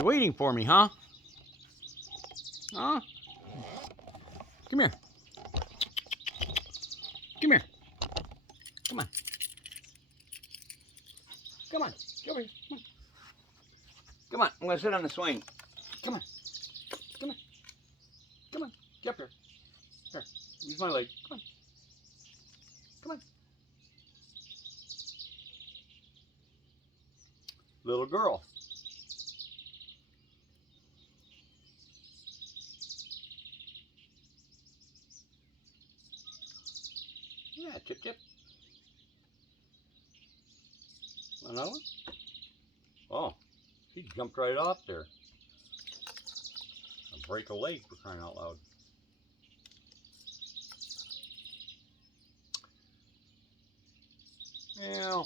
You waiting for me, huh? Huh? Come here. Come here. Come on. Come on. Get over here. Come on. Come on. I'm going to sit on the swing. Come on. Come on. Come on. Get up here. Here. Use my leg. Come on. Come on. Little girl. Yeah, chip chip. Another one? Oh, she jumped right off there. I'll break a leg for crying out loud. Yeah.